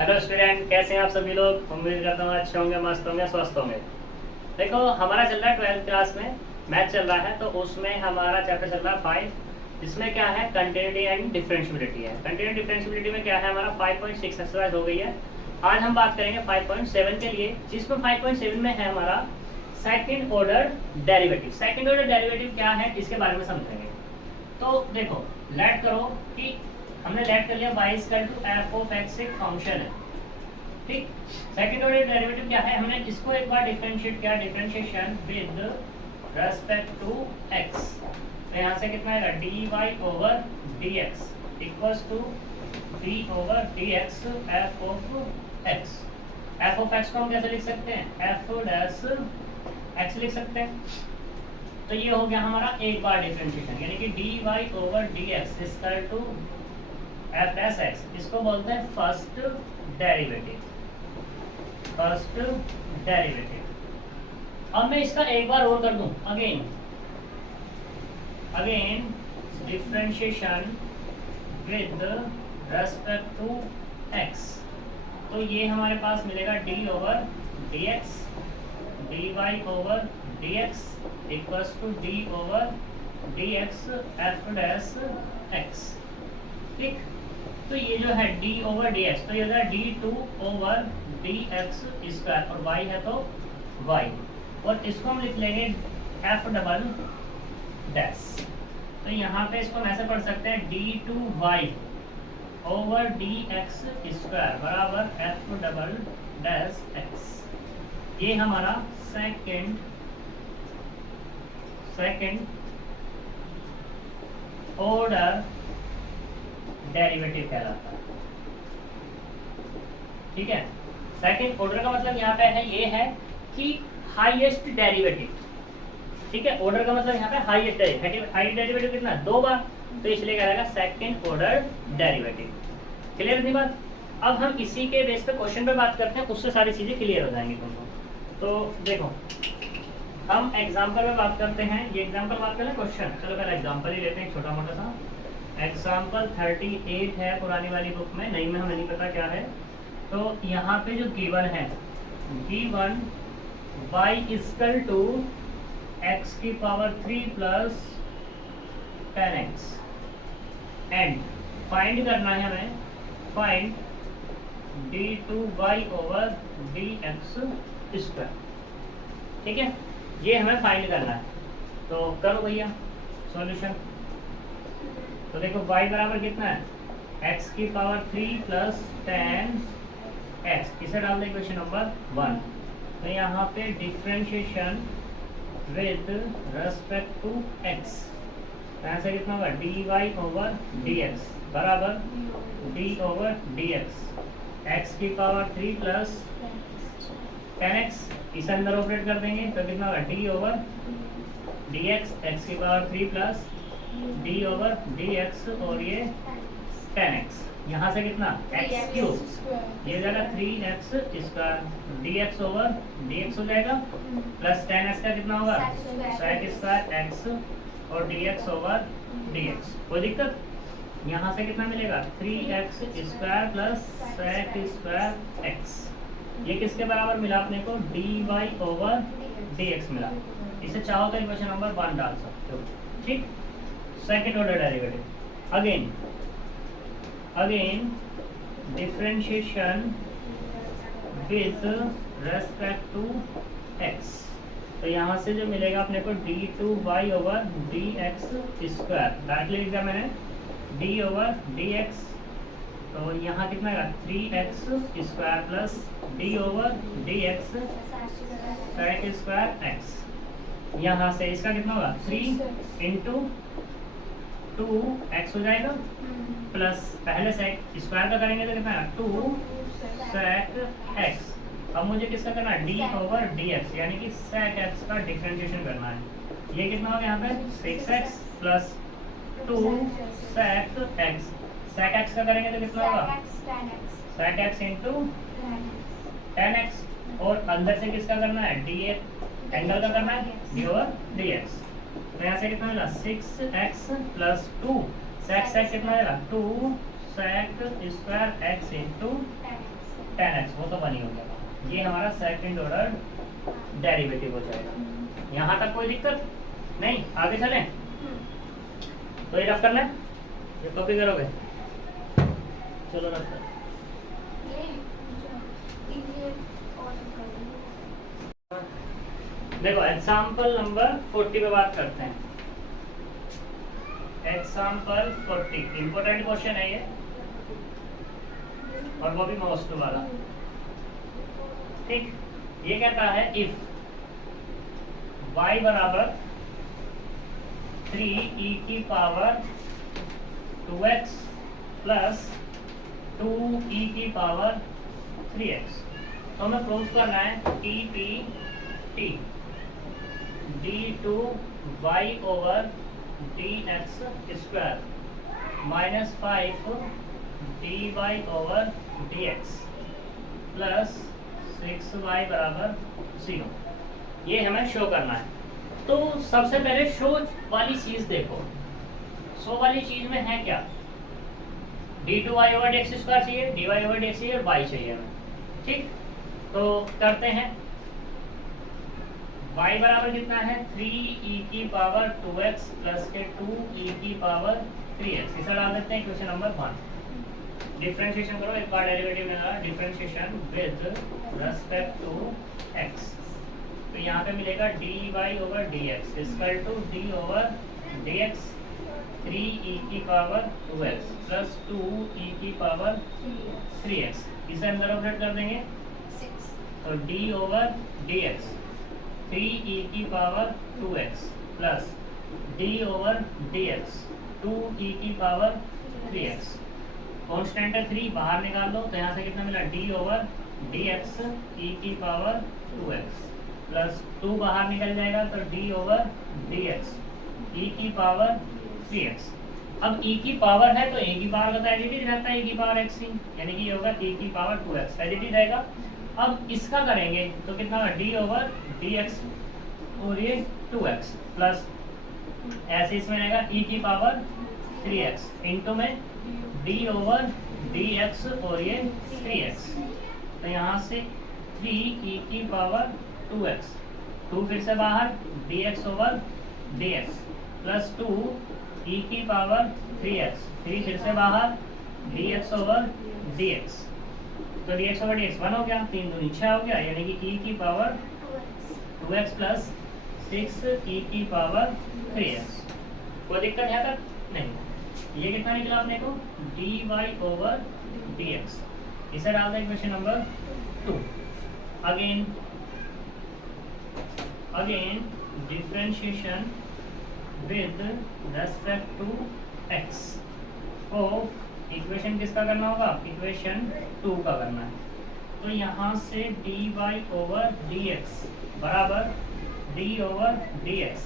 Hello student, कैसे हैं आप सभी लोग। उम्मीद करता हूँ अच्छे होंगे, मस्त होंगे, स्वस्थ होंगे। देखो, हमारा चल रहा है 12th क्लास में मैथ चल रहा है, तो उसमें हमारा चैप्टर चल रहा है 5। इसमें क्या है, कंटिन्यूटी एंड डिफरेंशियबिलिटी है। कंटिन्यूटी डिफरेंशियबिलिटी में क्या है, हमारा 5.6 एक्सरसाइज हो गई है। आज हम बात करेंगे 5.7 के लिए, जिसमें 5.7 में है हमारा second order derivative. Second order derivative क्या है, इसके बारे में समझेंगे। तो देखो, लेट करो कि हमने लेट कर लिया y equal to F of X एक फंक्शन है, ठीक। सेकंड ऑर्डर डेरिवेटिव क्या है, हमने इसको एक बार डिफरेंशिएट किया, differentiation with respect to x। तो यहाँ से कितना आएगा, dy over dx equals to d over dx f of x। f of x को हम कैसे लिख सकते हैं, f डैश x लिख सकते हैं। तो ये हो गया हमारा एक बार डिफरेंशिएशन, यानी कि dy over dx equal to F dash X. इसको बोलते हैं फर्स्ट डेरिवेटिव। First derivative. अब मैं इसका एक बार और कर दूं, again differentiation with respect to X. तो ये हमारे पास मिलेगा D over D X, D Y over D X equals to D over D X F dash X, ठीक। तो ये जो है d ओवर डी एक्स, तो ये होगा d2 over D x square, और y है तो y, और इसको हम लिख लेंगे f डबल डैश। तो यहाँ पे इसको हम ऐसे पढ़ सकते हैं d2y over D x square बराबर f डबल डैश x। ये हमारा सेकेंड ऑर्डर डेरिवेटिव कहलाता है, ठीक है। सेकंड ऑर्डर का मतलब यहाँ पे है, ये है कि हाईएस्ट डेरिवेटिव, ठीक है। ऑर्डर का मतलब यहाँ पे हाईएस्ट डेरिवेटिव। हाई डेरिवेटिव कितना, 2 बार, तो इसलिए क्या रहेगा सेकंड ऑर्डर डेरिवेटिव। क्लियर थी बात। अब हम इसी के बेस पे क्वेश्चन पे बात करते हैं, उससे सारी चीजें क्लियर हो जाएंगी तुमको। तो देखो, हम एग्जाम्पल में बात करते हैं। ये एग्जाम्पल बात करें क्वेश्चन, चलो पहले एग्जाम्पल ही लेते हैं, छोटा मोटा सा। एग्जाम्पल 38 है पुरानी वाली बुक में, नई में हमें नहीं पता क्या है। तो यहाँ पे जो गिवन है, given y equal to x की power 3 plus 10x, and find करना है हमें, find d2y over dx square, ठीक है। ये हमें फाइंड करना है, तो करो भैया सॉल्यूशन। तो देखो y बराबर कितना है, x की पावर 3 प्लस 10x, इसे डाल दें इक्वेशन नंबर 1। तो यहाँ पे differentiation with respect to x, यहाँ से कितना होगा dy ओवर dx बराबर d ओवर dx, x की पावर 3 प्लस 10x, इसे अंदर ऑपरेट कर देंगे तो कितना होगा d ओवर dx, x की power 3 plus d over dx, और ये 10x, यहाँ से कितना x क्यूब, ये जाएगा 3x square, dx over dx हो जाएगा, प्लस 10x का कितना होगा sec स्क्वायर x, और dx ओवर dx। कोई दिक्कत, यहाँ से कितना मिलेगा 3x square plus sec square x। ये किसके बराबर मिला अपने को, dy ओवर dx मिला। इसे चाहो तो इक्वेशन नंबर 1 डाल सकते हो, ठीक। Second order derivative, again differentiation with respect to x। तो यहाँ से जो मिलेगा अपने को d2y over dx square, directly लिख दिया मैंने d ओवर dx। तो यहाँ कितना है 3x square plus d over dx sec square x। यहाँ से इसका कितना होगा 3 इंटू 2x हो जाएगा, प्लस पहले sec स्क्वायर का करेंगे तो कितना है 2 sec x। अब मुझे किसका करना है, d ओवर dx, यानी कि sec x का डिफरेंशिएशन करना है। ये कितना होगा यहाँ पे 6x plus 2 sec x। sec x का करेंगे तो कितना होगा sec x इंटू 10x, और अंदर से किसका करना है dx, एंगल का करना है d ओवर dx। तो यहाँ से कितना मिला 6x प्लस 2 sec कितना आएगा 2 sec square x into 10x, वो तो 1 ही हो गया। ये हमारा सेकंड ऑर्डर डेरिवेटिव हो जाएगा। यहाँ तक कोई दिक्कत नहीं, आगे चलें? तो ये रफ करना है, ये कॉपी करोगे? चलो रफ कर। देखो एग्जाम्पल नंबर 40 पे बात करते हैं। एग्जाम्पल 40 इंपोर्टेंट क्वेश्चन है ये, और वो भी मोस्ट वाला। ठीक, ये कहता है इफ y बराबर 3e की पावर 2x प्लस 2e की पावर 3x, तो हमें प्रूव करना है t d2y over dx square minus 5 dy over dx plus 6y बराबर 0, ये हमें शो करना है। तो सबसे पहले शो वाली चीज देखो, शो वाली चीज में है क्या? d2y ओवर dx स्क्वायर चाहिए, dy ओवर dx चाहिए, y चाहिए हमें। ठीक, तो करते हैं। y बराबर कितना है? 3e की पावर 2x प्लस के 2e की पावर 3x, इसे डाल देते हैं क्वेश्चन नंबर 1। डिफरेंशिएशन करो, एक बार डेरिवेटिव मिला, differentiation with respect to x, तो यहाँ पे मिलेगा dy over dx equal to d over dx 3e की पावर 2x प्लस 2e की पावर 3x, इसे अंदर ऑपरेट कर देंगे, तो d ओवर dx 3e की power 2x plus d over dx 2e की पावर 3x, कॉन्स्टेंट है 3, बाहर निकाल लो, तो यहाँ से कितना मिला? d ओवर dx e की पावर 2x प्लस 2 बाहर निकल जाएगा, तो d ओवर dx e की पावर 3x। अब e की पावर है तो e की पावर का तो एडिटिव रहता है, e की पावर x ही, यानी कि ये होगा e की पावर 2x, एडिटिव रहेगा। अब इसका करेंगे तो कितना होगा? d ओवर dx और ये 2x प्लस ऐसे इसमें रहेगा e की पावर 3x इंटू में d ओवर dx और ये 3x, तो यहाँ से 3e की पावर 2x, 2 फिर से बाहर, dx over dx plus 2e की पावर 3x, 3 फिर से बाहर, dx ओवर dx, तो dx ओवर dx 1 हो गया, 3 दूनी 6 हो गया, यानी कि e की पावर 2x प्लस 6e की पावर 3x। कोई दिक्कत है तक? नहीं। ये कितना निकला अपने को? dy ओवर dx, इसे डाल दें question number 2। Again differentiation with respect to x of equation किसका करना होगा? इक्वेशन 2 का करना है। तो यहाँ से dy ओवर dx बराबर d ओवर dx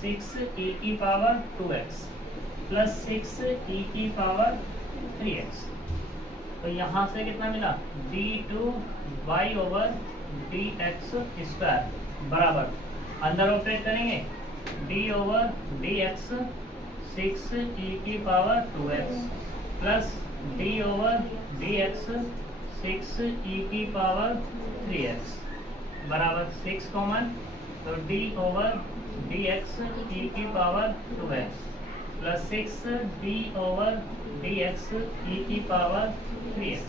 6e की पावर 2x प्लस 6e की पावर 3x, तो यहाँ से कितना मिला? d2y ओवर dx स्क्वायर बराबर, अंदर ऑपरेट करेंगे, d ओवर dx 6e की power 2x plus d over dx 6e की पावर 3x बराबर 6 कॉमन, तो d ओवर dx e की power 2x plus 6d over dx e की पावर 3x,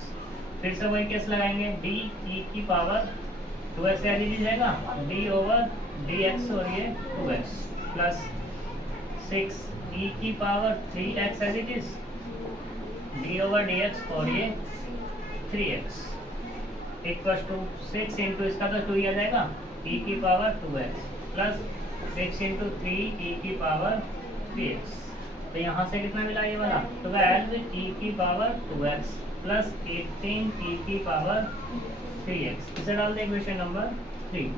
फिर से वही केस लगाएंगे, d e की पावर 2x याद लीजिए जाएगा, d ओवर dx और ये 2x प्लस 6 e की power 3x as it is, d over dx और ये 3x इक्वल टू 6 इंटू इसका तो 2 ही आ जाएगा, e की power 2x plus 6 into 3 e की पावर 3x, तो यहाँ से कितना मिला? ये वाला 12 e की पावर 2x प्लस 18 e की पावर 3x, इसे डाल दें इक्वेशन नंबर 3।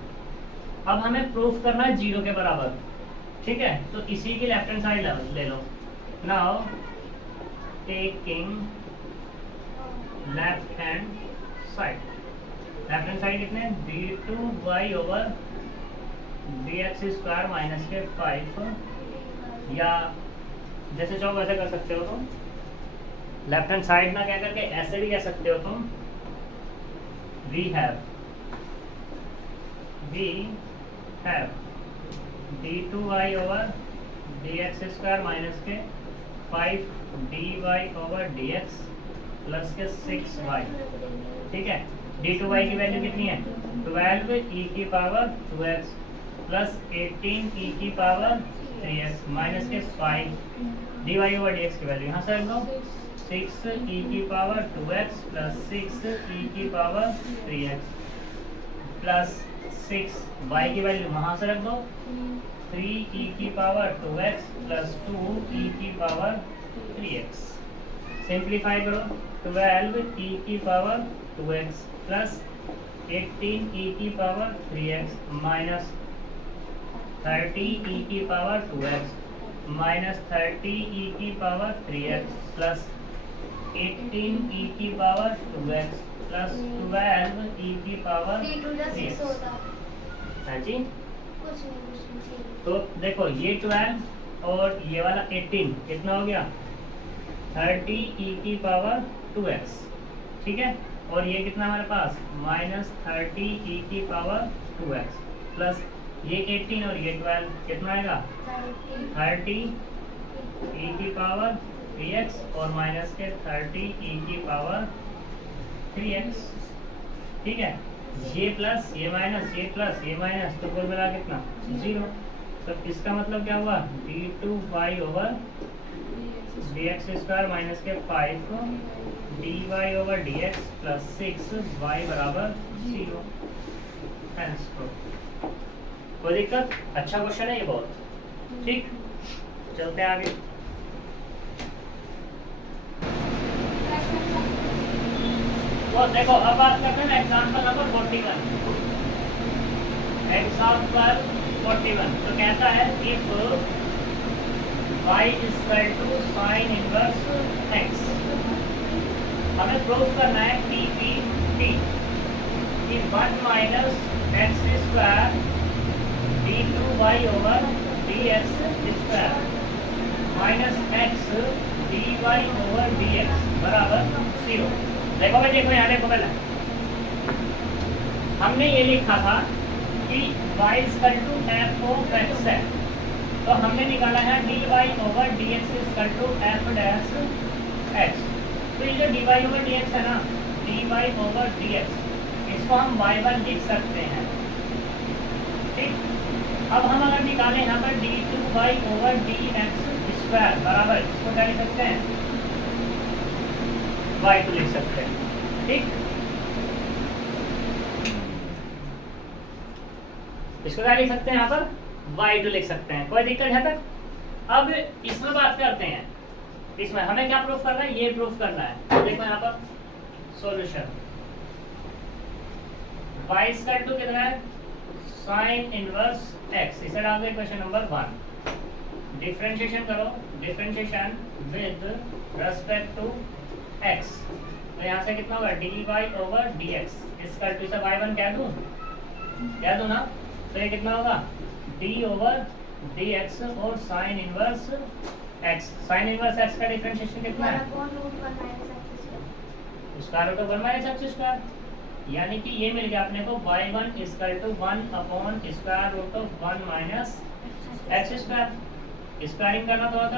अब हमें प्रूफ करना है 0 के बराबर, ठीक है? तो इसी की लेफ्ट हैंड साइड ले लो। Now taking left hand side, left hand side कितने? d2y over dx square minus के 5, या जैसे चाहो वैसे कर सकते हो तुम, लेफ्ट हैंड साइड ना कह करके ऐसे भी कह सकते हो तुम, we have d2y over dx square minus के 5dy over dx प्लस के 6y, ठीक है। d2y की वैल्यू कितनी है 12 e की पावर 2x प्लस 18 e की पावर 3x माइनस के 5 dy over dx की वैल्यू यहाँ से रख दो 6 e की पावर 2x प्लस 6 e की पावर 3x प्लस 6 y की वैल्यू वहां से रख दो 3 e की पावर 2x प्लस 2 e की पावर 3x। सिंप्लीफाई करो 12 e की पावर 2x प्लस 18 e की पावर 3x माइनस 30 e की पावर 2x माइनस 30 e की पावर 3x प्लस 18 e की पावर 2x प्लस 12 e की पावर 3x। हाँ जी, तो देखो ये 12 और ये वाला 18 कितना हो गया 30 e की पावर 2x, ठीक है। और ये कितना हमारे पास माइनस 30 e की पावर 2x प्लस ये 18 और ये 12 कितना आएगा 30 e की पावर 3x और माइनस के 30 e की पावर 3x, ठीक है। ये प्लस ये माइनस ये प्लस ये माइनस तो कुल मिला कितना 0। तो इसका मतलब क्या हुआ d2y over dx square minus के 5 dy over dx plus 6y बराबर 0। कोई दिक्कत? अच्छा क्वेश्चन है ये बहुत, ठीक। चलते हैं आगे। तो देखो अब बात करते हैं एग्जाम्पल नंबर 41। एग्जाम्पल 41 तो कहता है if y equal to sine inverse x, हमें प्रूव करना है p p t कि 1 minus x square d2y over dx square minus x dy over dx बराबर 0। देखो भाई देखो यहाँ देखो पहले हमने ये लिखा था कि y equal to f of x है, तो हमने निकाला है dy over dx equal to f dash x। तो ये जो dy ओवर dx है ना dy ओवर dx इसको हम y1 लिख सकते हैं, ठीक। अब हम अगर निकालें यहाँ पर d2y ओवर dx स्क्वायर बराबर इसको क्या लिख सकते हैं y2 लिख सकते हैं, ठीक। इसको क्या लिख सकते हैं यहाँ पर y2 लिख सकते हैं, कोई दिक्कत है तक। अब इसमें बात करते हैं, इसमें हमें क्या प्रूफ करना है ये प्रूफ करना है। तो देखो यहाँ पर सॉल्यूशन y इक्वल टू कितना है साइन इनवर्स x, इसे डाल दो इक्वेशन नंबर 1। डिफरेंशिएशन करो, differentiation with respect to x, तो यहाँ से कितना होगा dy over dx equal to इसे y1 कह दूं ना, तो ये कितना होगा d ओवर dx और sine inverse x। Sine inverse x का डिफरेंशिएशन कितना है square root of 1 minus x square, यानी कि ये मिल गया अपने को y1 equal to 1 upon square root of 1 minus x square. Squaring करना तो होता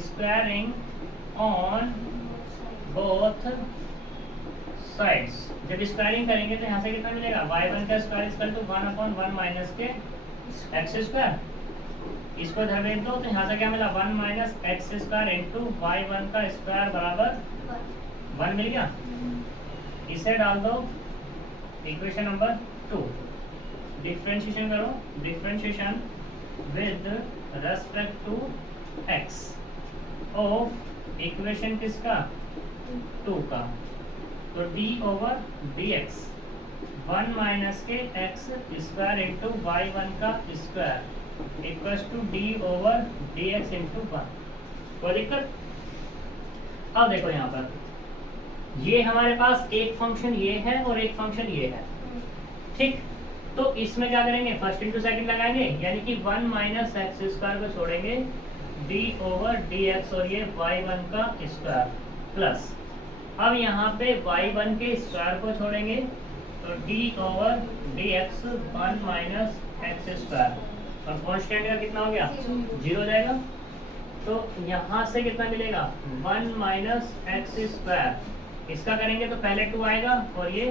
स्क्वायरिंग ऑन बोथ साइड्स। जब स्क्वायरिंग करेंगे तो यहाँ से कितना मिलेगा y1 का square equal to 1 upon 1 minus के x स्क्वायर। इसको इधर भेज दो तो यहाँ से क्या मिला 1 minus x square into y1 का स्क्वायर बराबर 1 मिल गया। इसे डाल दो इक्वेशन नंबर 2। डिफरेंशिएशन करो, differentiation with respect to x of equation किसका 2 का, तो d ओवर dx 1 माइनस के x स्क्वायर इंटू y1 का square equals to d over dx into 1। कोई दिक्कत? अब देखो यहाँ पर ये हमारे पास एक फंक्शन ये है और एक फंक्शन ये है, ठीक। तो इसमें क्या करेंगे फर्स्ट इंटू सेकंड लगाएंगे, यानी कि 1 माइनस एक्स स्क्वायर को छोड़ेंगे d ओवर dx और ये y1 का स्क्वायर प्लस अब यहाँ पे y1 के स्क्वायर को छोड़ेंगे तो d/dx 1 माइनस एक्स स्क्वायर, और कॉन्स्टेंट का कितना हो गया 0 हो जाएगा। तो यहाँ से कितना मिलेगा 1 माइनस एक्स स्क्वायर, इसका करेंगे तो पहले 2 आएगा और ये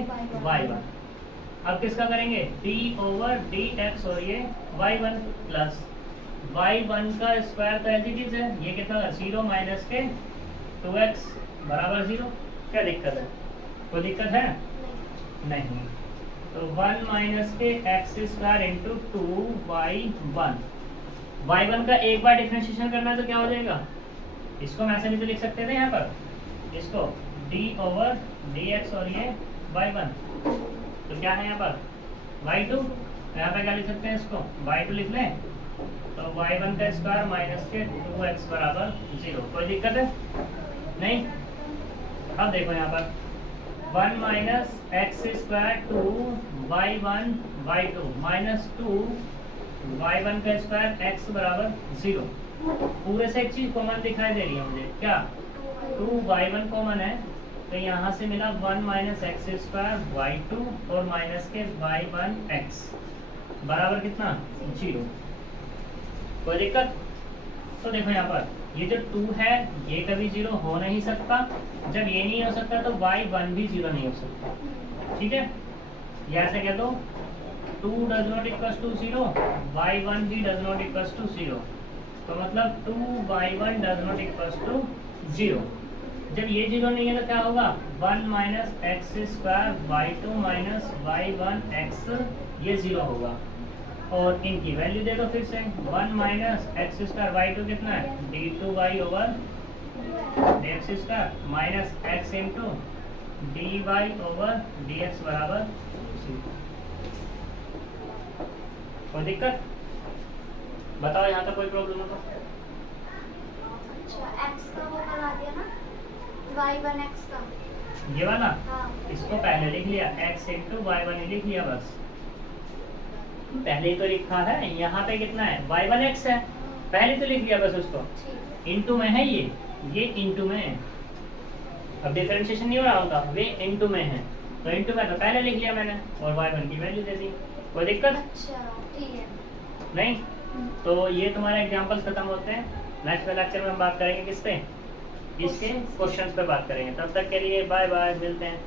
y1। अब किसका करेंगे d/dx और ये y1 प्लस y1 का स्क्वायर तो एज इट इज है, ये कितना 0 माइनस के 2x बराबर 0। क्या दिक्कत है, कोई दिक्कत है नहीं। तो 1 माइनस के x square into 2y1, y1 का एक बार डिफरेंशिएशन करना है तो क्या हो जाएगा, इसको हम ऐसे भी तो लिख सकते थे यहाँ पर, इसको d/dx और ये y1, तो क्या है यहाँ पर y2, यहाँ पे क्या लिख सकते हैं, इसको y2 लिख लें तो y1 का स्क्वायर माइनस के 2x बराबर 0। कोई दिक्कत है नहीं। अब देखो यहाँ पर 1 minus x square 2 y1 y2 minus 2 y1 का स्क्वायर x बराबर 0। पूरे से एक चीज कॉमन दिखाई दे रही है मुझे, क्या 2 y1 कॉमन है, तो यहाँ से मिला 1 माइनस एक्स स्क्वायर y2 और माइनस के y1 x बराबर कितना 0। कोई दिक्कत। तो देखो यहाँ पर ये जो 2 है ये कभी 0 हो नहीं सकता, जब ये नहीं हो सकता तो y1 भी 0 नहीं हो सकता, ठीक है। या ऐसे कह दो 2 does not equals to 0, y1 भी डज नॉट इक्वल्स टू 0, तो मतलब 2y1 does not equals to 0। जब ये 0 नहीं है तो क्या होगा 1 minus x square y2 minus y1 x, ये 0 होगा। और इनकी वैल्यू दे दो फिर से, 1 माइनस एक्स स्क्वायर y2 कितना है d2y over dx square minus x into dy over dx बराबर 0। कोई दिक्कत बताओ, यहाँ का कोई प्रॉब्लम हो तो। अच्छा x का वो बना दिया ना, y1 x का ये वाला हाँ। इसको पहले लिख लिया, x इंटू y1 लिख लिया, बस पहले ही तो लिखा है। यहाँ पे कितना है y1 x है, पहले तो लिख लिया बस उसको, इंटू में है ये इंटू में है। अब डिफरेंशिएशन नहीं हो रहा होगा, वे इंटू में है तो इंटू में तो पहले लिख लिया मैंने और y1 की वैल्यू दे दी। कोई दिक्कत अच्छा ठीक है नहीं। तो ये तुम्हारे एग्जांपल्स खत्म होते हैं। नेक्स्ट लेक्चर में हम बात करेंगे किस पे, इसके क्वेश्चंस पे बात करेंगे। तब तक के लिए बाय बाय, मिलते हैं।